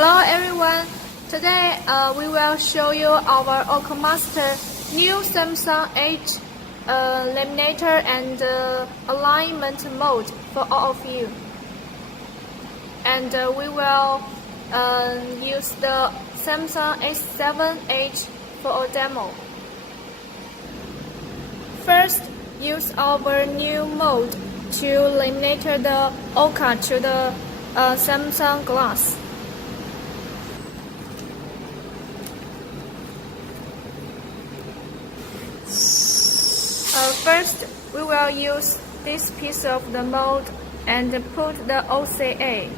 Hello everyone, today we will show you our OCA Master new Samsung 8 laminator and alignment mode for all of you. And we will use the Samsung A7H for a demo. First, use our new mode to laminate the OCA to the Samsung glass. First, we will use this piece of the mold and put the OCA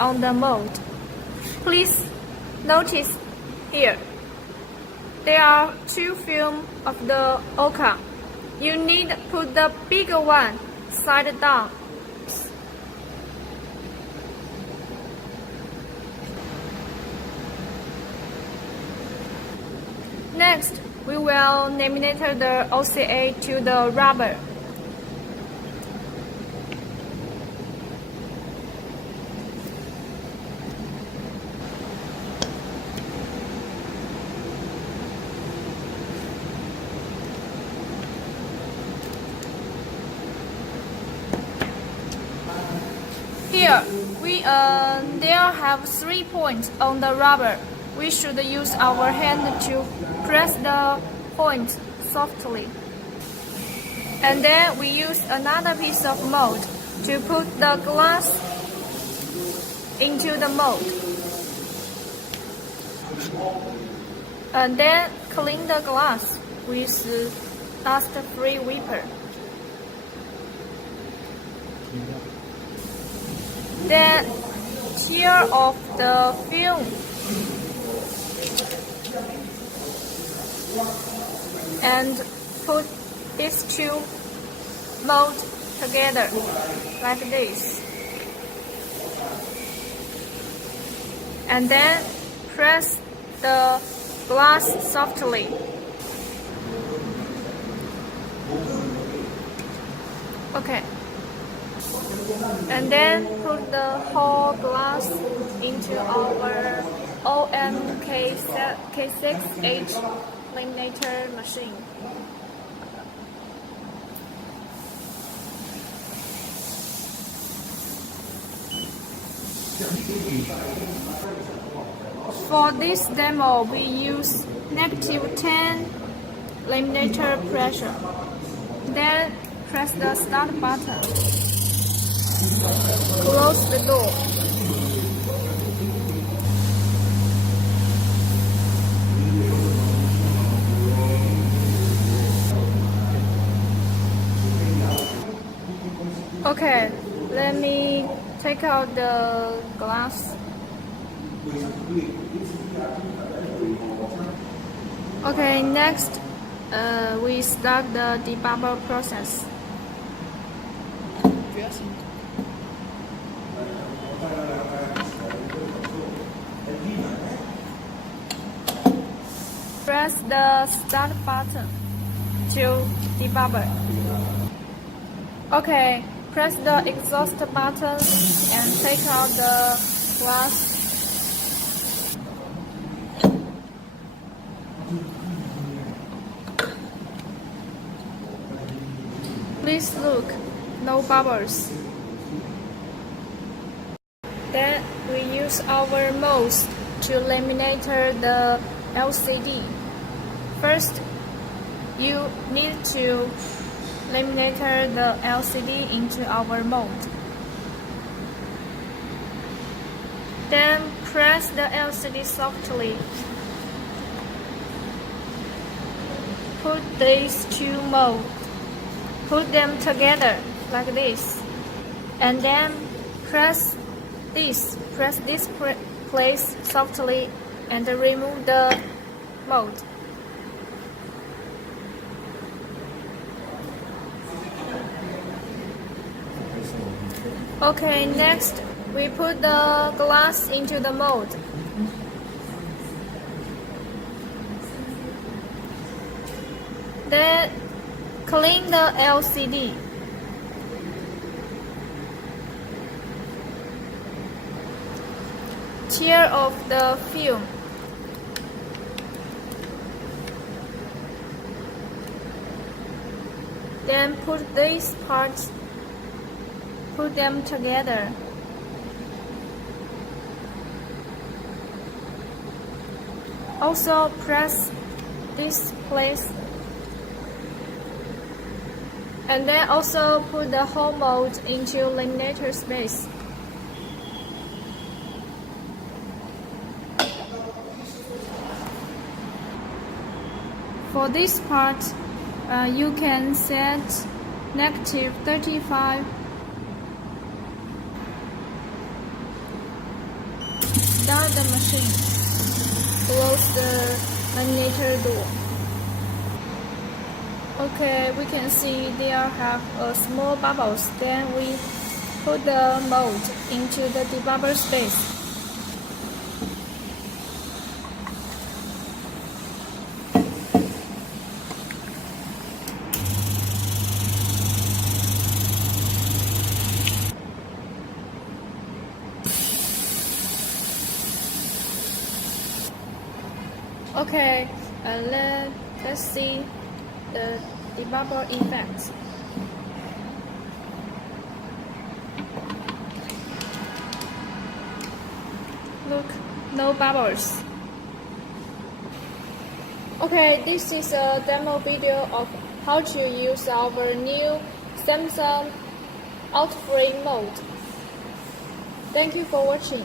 on the mold. Please notice here, there are two films of the OCA. You need to put the bigger one side down. Next, we will laminate the OCA to the rubber. Here, there have 3 points on the rubber. We should use our hand to press the point softly. And then we use another piece of mold to put the glass into the mold. And then clean the glass with dust-free wiper. Then tear off the film and put these two molds together like this. And then press the glass softly. Okay. And then put the whole glass into our K6H laminator machine. For this demo, we use -10 laminator pressure. Then press the start button. Close the door. Okay, let me take out the glass. Okay, next we start the debubble process. Press the start button to debubble. Okay, press the exhaust button and take out the glass. Please look, no bubbles. Then we use our mouse to laminate the LCD. First, you need to laminate the LCD into our mold. Then press the LCD softly. Put these two molds. Put them together like this. And then press this place softly and remove the mold. Okay, next we put the glass into the mold. Then clean the LCD. tear off the film. Then put these parts, put them together. Also press this place. And then also put the whole mold into laminator space. For this part, you can set -35. Start the machine. Close the laminator door. Okay, we can see there have small bubbles. Then we put the mold into the debubber space. Okay, let's see the debubber effect. Look, no bubbles. Okay, this is a demo video of how to use our new Samsung out-frame mold. Thank you for watching.